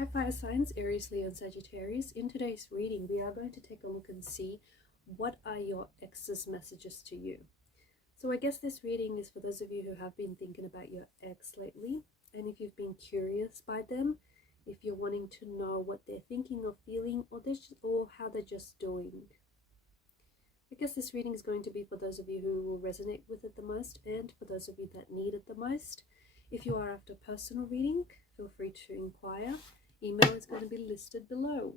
Hi fire signs, Aries, Leo and Sagittarius. In today's reading, we are going to take a look and see what are your ex's messages to you. So I guess this reading is for those of you who have been thinking about your ex lately, and if you've been curious by them, if you're wanting to know what they're thinking or feeling, or how they're just doing. I guess this reading is going to be for those of you who will resonate with it the most, and for those of you that need it the most. If you are after personal reading, feel free to inquire. Email is going to be listed below.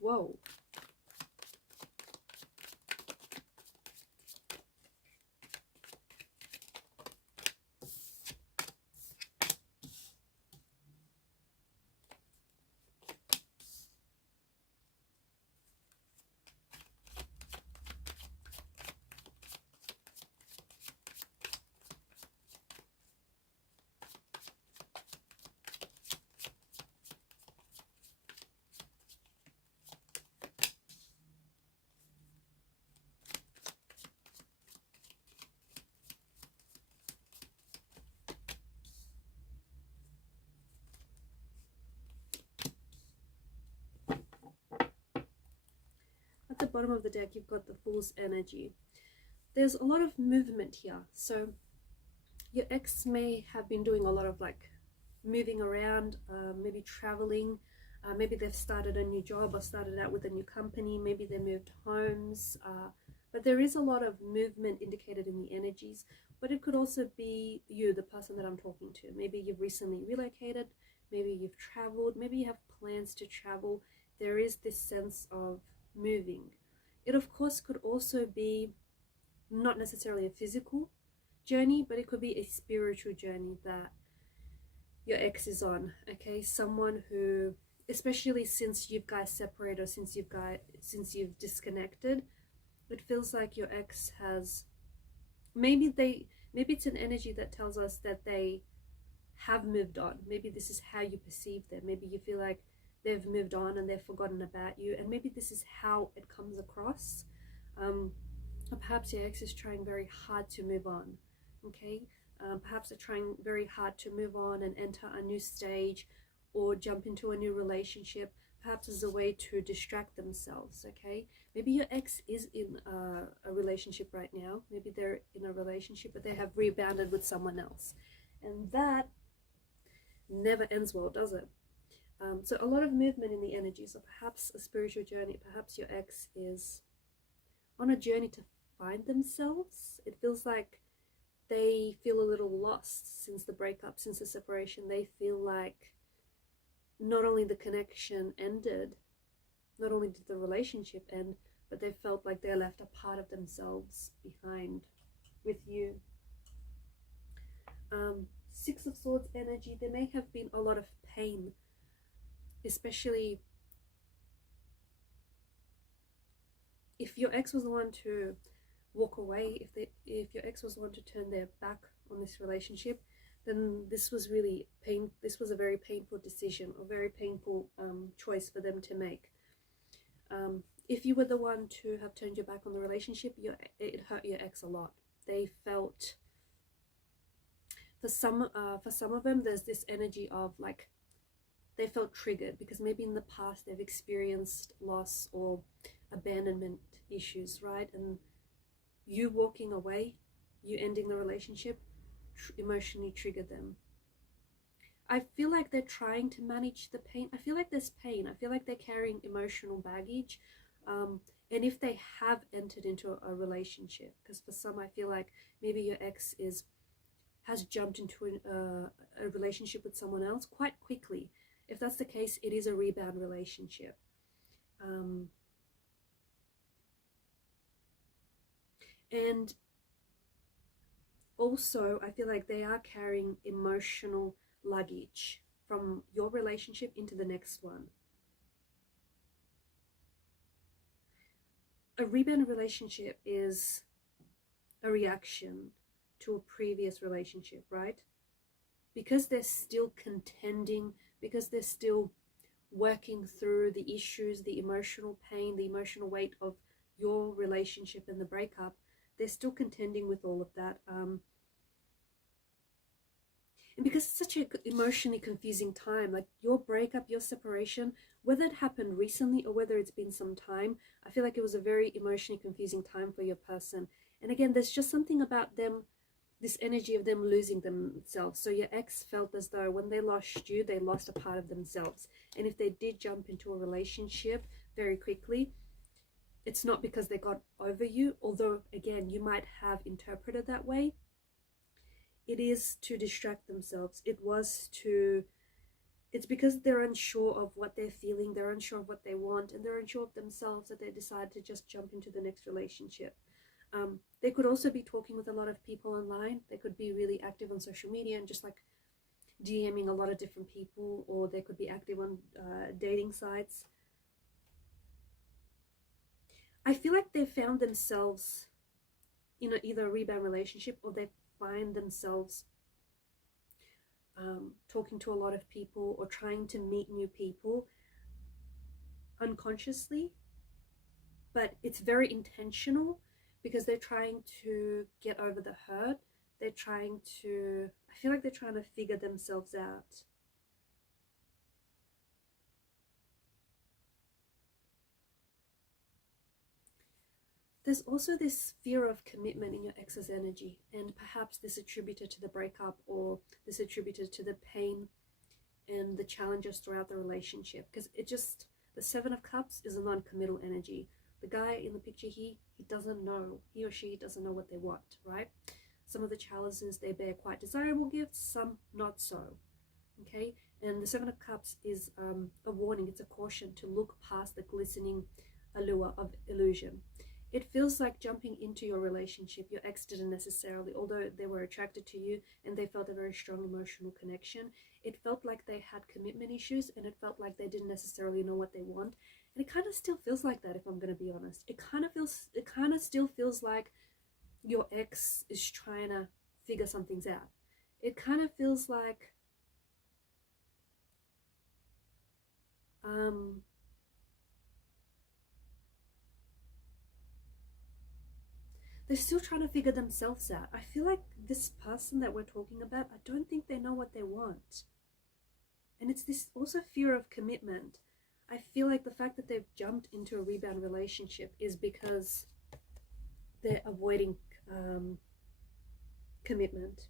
Whoa. At the bottom of the deck, you've got the Fool's energy. There's a lot of movement here. So your ex may have been doing a lot of moving around, maybe traveling. Maybe they've started a new job or started out with a new company. Maybe they moved homes. But there is a lot of movement indicated in the energies. But it could also be you, the person that I'm talking to. Maybe you've recently relocated. Maybe you've traveled. Maybe you have plans to travel. There is this sense of moving. It of course could also be not necessarily a physical journey, but it could be a spiritual journey that your ex is on. Okay, someone who, especially since you guys separated or since you've disconnected, it feels like your ex has maybe it's an energy that tells us that they have moved on. Maybe this is how you perceive them. Maybe you feel like they've moved on and they've forgotten about you, and maybe this is how it comes across. Or perhaps your ex is trying very hard to move on. Okay, perhaps they're trying very hard to move on and enter a new stage or jump into a new relationship, perhaps as a way to distract themselves. Okay, maybe your ex is in a relationship right now. Maybe they're in a relationship but they have rebounded with someone else, and that never ends well, does it? So a lot of movement in the energy. So perhaps a spiritual journey. Perhaps your ex is on a journey to find themselves. It feels like they feel a little lost since the breakup, since the separation. They feel like not only the connection ended, not only did the relationship end, but they felt like they left a part of themselves behind with you. Six of Swords energy. There may have been a lot of pain, especially if your ex was the one to walk away, if your ex was the one to turn their back on this relationship, then this was a very painful decision, or very painful choice for them to make. If you were the one to have turned your back on the relationship, it hurt your ex a lot. They felt, for some of them, there's this energy of like, they felt triggered because maybe in the past they've experienced loss or abandonment issues, right? And you walking away, you ending the relationship, emotionally triggered them. I feel like they're trying to manage the pain. I feel like there's pain. I feel like they're carrying emotional baggage. And if they have entered into a relationship, because for some I feel like maybe your ex has jumped into a relationship with someone else quite quickly. If that's the case, it is a rebound relationship. And also, I feel like they are carrying emotional luggage from your relationship into the next one. A rebound relationship is a reaction to a previous relationship, right? Because they're still contending, because they're still working through the issues, the emotional pain, the emotional weight of your relationship and the breakup, they're still contending with all of that. And because it's such an emotionally confusing time, like your breakup, your separation, whether it happened recently or whether it's been some time, I feel like it was a very emotionally confusing time for your person. And again, there's just something about them, this energy of them losing themselves. So your ex felt as though when they lost you, they lost a part of themselves. And if they did jump into a relationship very quickly, it's not because they got over you, although again, you might have interpreted that way. It is to distract themselves. It's because they're unsure of what they're feeling, they're unsure of what they want, and they're unsure of themselves that they decide to just jump into the next relationship. They could also be talking with a lot of people online. They could be really active on social media and just like DMing a lot of different people, or they could be active on dating sites. I feel like they found themselves in either a rebound relationship, or they find themselves talking to a lot of people or trying to meet new people unconsciously, but it's very intentional because they're trying to get over the hurt. I feel like they're trying to figure themselves out. There's also this fear of commitment in your ex's energy, and perhaps this attributed to the breakup, or this attributed to the pain and the challenges throughout the relationship, because the Seven of Cups is a non-committal energy. The guy in the picture here, he or she doesn't know what they want, right? Some of the challenges they bear quite desirable gifts, some not so, okay? And the Seven of Cups is a warning, it's a caution to look past the glistening allure of illusion. It feels like jumping into your relationship. Your ex didn't necessarily, although they were attracted to you and they felt a very strong emotional connection, it felt like they had commitment issues, and it felt like they didn't necessarily know what they want. And it kind of still feels like that, if I'm going to be honest. It kind of still feels like your ex is trying to figure some things out. It kind of feels like they're still trying to figure themselves out. I feel like this person that we're talking about, I don't think they know what they want. And it's this also fear of commitment. I feel like the fact that they've jumped into a rebound relationship is because they're avoiding commitment.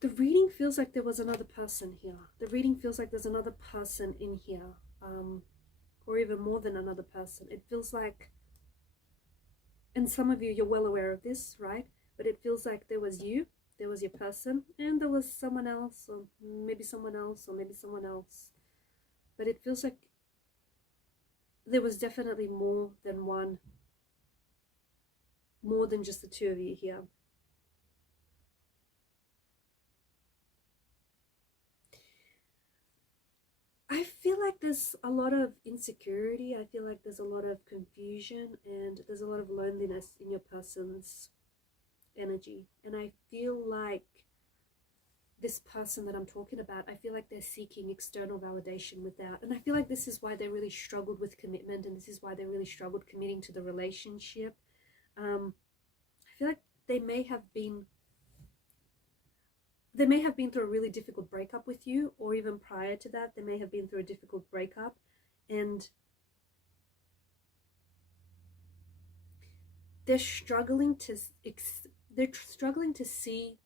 The reading feels like there was another person here. The reading feels like there's another person in here, or even more than another person. It feels like, and some of you, you're well aware of this, right? But it feels like there was you, there was your person, and there was someone else, or maybe someone else, or maybe someone else. But it feels like there was definitely more than one, more than just the two of you here. I feel like there's a lot of insecurity. I feel like there's a lot of confusion, and there's a lot of loneliness in your person's energy. And I feel like this person that I'm talking about, I feel like they're seeking external validation without. And I feel like this is why they really struggled with commitment, and this is why they really struggled committing to the relationship. I feel like they may have been through a really difficult breakup with you, or even prior to that, they may have been through a difficult breakup, and they're struggling to see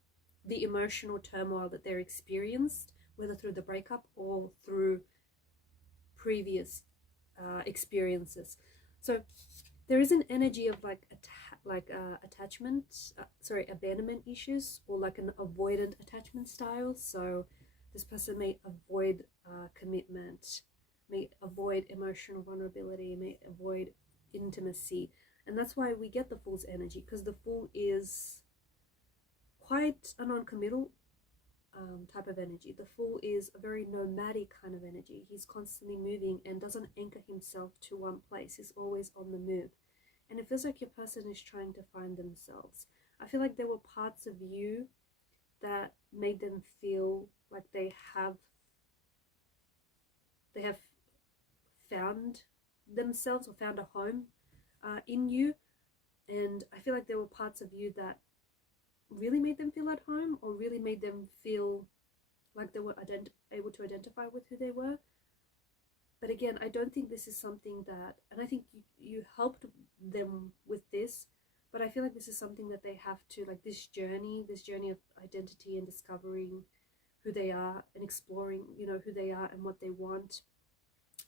the emotional turmoil that they're experienced, whether through the breakup or through previous experiences. So there is an energy of abandonment issues, or like an avoidant attachment style. So this person may avoid commitment, may avoid emotional vulnerability, may avoid intimacy. And that's why we get the Fool's energy, because the Fool is quite a non-committal type of energy. The Fool is a very nomadic kind of energy. He's constantly moving and doesn't anchor himself to one place. He's always on the move. And it feels like your person is trying to find themselves. I feel like there were parts of you that made them feel like they have found themselves or found a home in you. And I feel like there were parts of you that really made them feel at home, or really made them feel like they were able to identify with who they were. But again, I don't think this is something that, and I think you helped them with this, but I feel like this is something that they have to, like this journey of identity and discovering who they are and exploring, you know, who they are and what they want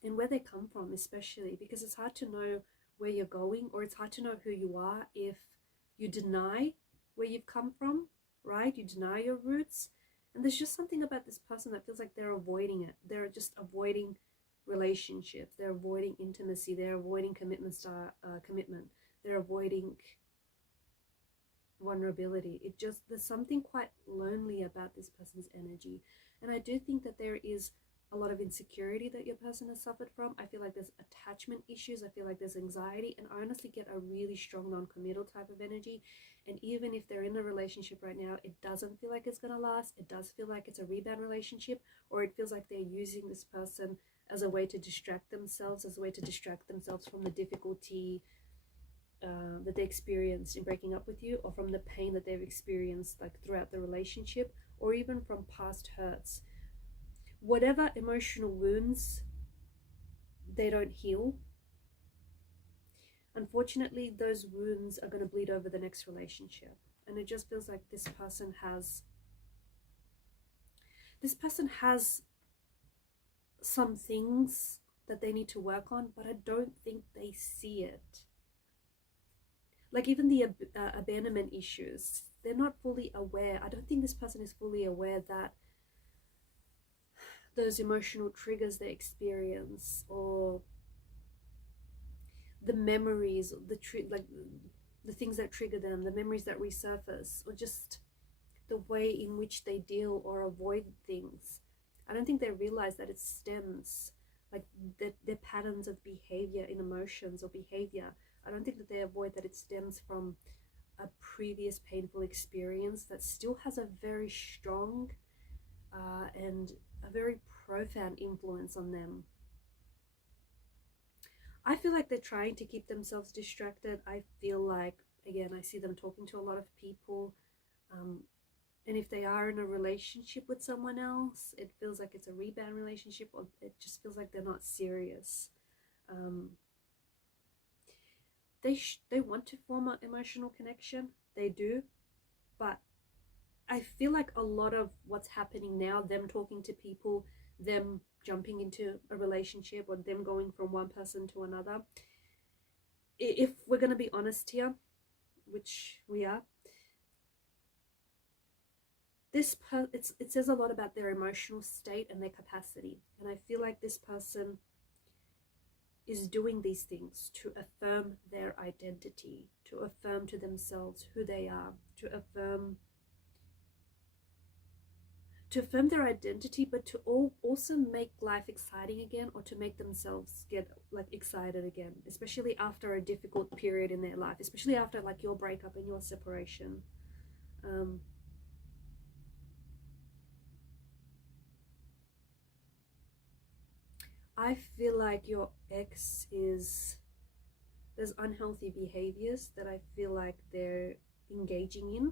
and where they come from, especially because it's hard to know where you're going, or it's hard to know who you are if you deny where you've come from, right? You deny your roots. And there's just something about this person that feels like they're avoiding it. They're just avoiding relationships. They're avoiding intimacy. They're avoiding commitment. They're avoiding vulnerability. There's something quite lonely about this person's energy. And I do think that there is a lot of insecurity that your person has suffered from. I feel like there's attachment issues. I feel like there's anxiety, and I honestly get a really strong non-committal type of energy. And even if they're in a relationship right now, it doesn't feel like it's gonna last. It does feel like it's a rebound relationship, or it feels like they're using this person as a way to distract themselves, from the difficulty that they experienced in breaking up with you, or from the pain that they've experienced like throughout the relationship, or even from past hurts. Whatever emotional wounds they don't heal, unfortunately, those wounds are going to bleed over the next relationship. And it just feels like this person has some things that they need to work on, but I don't think they see it. Like even the abandonment issues, they're not fully aware. I don't think this person is fully aware that those emotional triggers they experience, or the memories, the things that trigger them, the memories that resurface, or just the way in which they deal or avoid things. I don't think they realize that it stems, like their patterns of behavior in emotions or behavior. I don't think that they avoid that it stems from a previous painful experience that still has a very strong and a very profound influence on them. I feel like they're trying to keep themselves distracted. I feel like, again, I see them talking to a lot of people. And if they are in a relationship with someone else, it feels like it's a rebound relationship, or it just feels like they're not serious. They want to form an emotional connection. They do. But I feel like a lot of what's happening now, them talking to people, them jumping into a relationship, or them going from one person to another, if we're going to be honest here, which we are, it says a lot about their emotional state and their capacity. And I feel like this person is doing these things to affirm their identity, to affirm to themselves who they are, to affirm their identity, but to also make life exciting again, or to make themselves get like excited again, especially after a difficult period in their life, especially after like your breakup and your separation. I feel like your ex there's unhealthy behaviors that I feel like they're engaging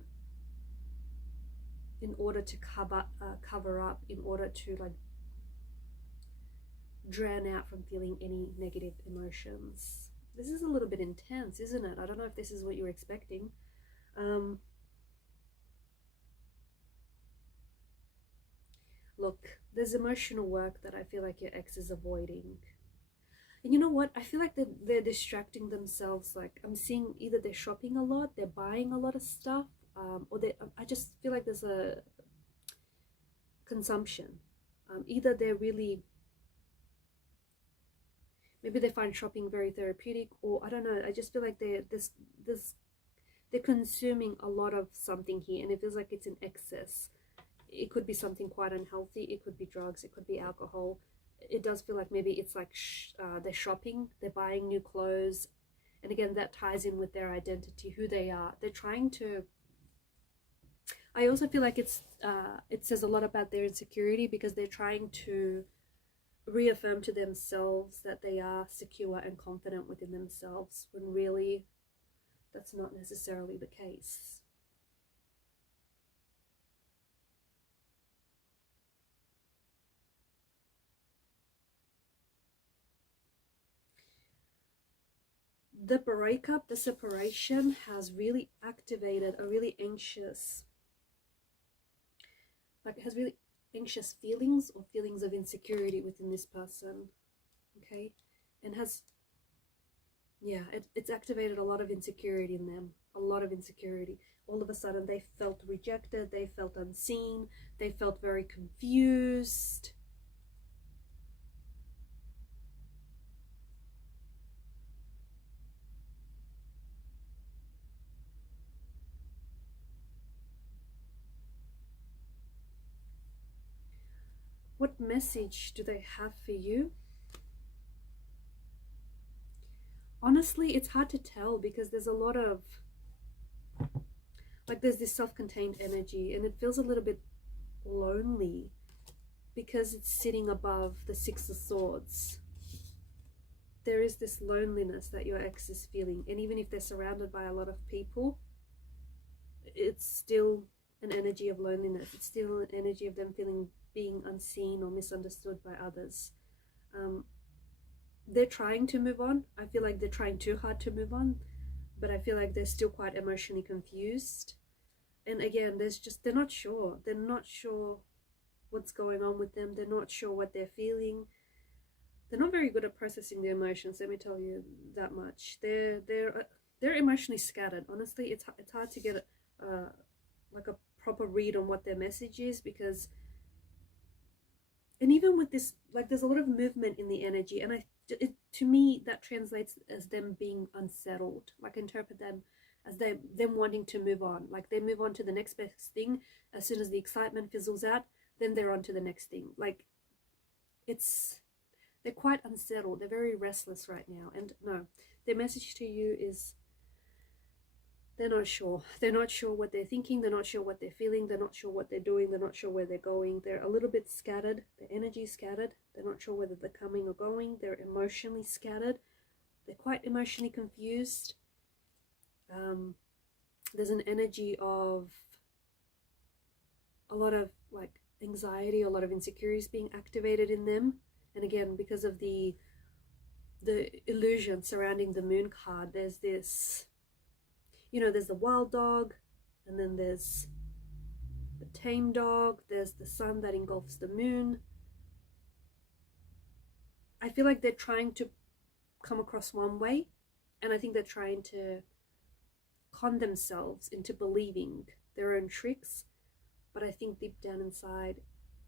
in order to cover up, in order to like drown out from feeling any negative emotions. This is a little bit intense, isn't it? I don't know if this is what you're expecting. Look, there's emotional work that I feel like your ex is avoiding. And you know what? I feel like they're distracting themselves. Like I'm seeing either they're shopping a lot, they're buying a lot of stuff, or I just feel like there's a consumption. Either they're really, maybe they find shopping very therapeutic, or I don't know. I just feel like they're consuming a lot of something here, and it feels like it's in excess. It could be something quite unhealthy. It could be drugs. It could be alcohol. It does feel like maybe it's like they're shopping, they're buying new clothes, and again that ties in with their identity, who they are. They're trying to. I also feel like it says a lot about their insecurity, because they're trying to reaffirm to themselves that they are secure and confident within themselves, when really that's not necessarily the case. The breakup, the separation has really activated a really anxious, like it has really anxious feelings or feelings of insecurity within this person, okay? And has, yeah, it's activated a lot of insecurity in them, a lot of insecurity. All of a sudden they felt rejected, they felt unseen, they felt very confused. What message do they have for you? Honestly, it's hard to tell because there's a lot of, like, there's this self-contained energy and it feels a little bit lonely because it's sitting above the Six of Swords. There is this loneliness that your ex is feeling, and even if they're surrounded by a lot of people, it's still an energy of loneliness. It's still an energy of them feeling being unseen or misunderstood by others. They're trying to move on. I feel like they're trying too hard to move on, but I feel like they're still quite emotionally confused. And again, they're not sure. They're not sure what's going on with them. They're not sure what they're feeling. They're not very good at processing their emotions, let me tell you that much. They're emotionally scattered. Honestly, it's hard to get like a proper read on what their message is, because, and even with this, like, there's a lot of movement in the energy, and to me that translates as them being unsettled. Like, interpret them as them wanting to move on. Like, they move on to the next best thing. As soon as the excitement fizzles out, then they're on to the next thing. Like, they're quite unsettled. They're very restless right now. And no, their message to you is they're not sure. They're not sure what they're thinking. They're not sure what they're feeling. They're not sure what they're doing. They're not sure where they're going. They're a little bit scattered. Their energy is scattered. They're not sure whether they're coming or going. They're emotionally scattered. They're quite emotionally confused. There's an energy of a lot of, like, anxiety, a lot of insecurities being activated in them. And again, because of the illusion surrounding the moon card, there's this, there's the wild dog, and then there's the tame dog, there's the sun that engulfs the moon. I feel like they're trying to come across one way, and I think they're trying to con themselves into believing their own tricks, but I think deep down inside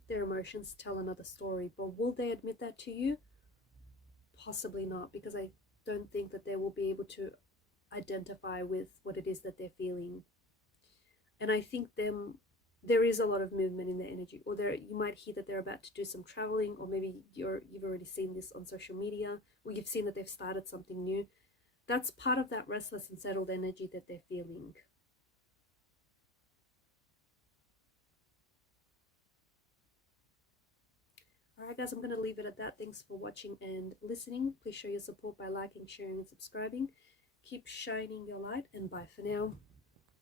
their emotions tell another story. But will they admit that to you? Possibly not, because I don't think that they will be able to identify with what it is that they're feeling. And I think there is a lot of movement in their energy, or you might hear that they're about to do some traveling, or maybe you've already seen this on social media, or you've seen that they've started something new. That's part of that restless and settled energy that they're feeling. Alright guys, I'm going to leave it at that. Thanks for watching and listening. Please show your support by liking, sharing and subscribing. Keep shining your light, and bye for now.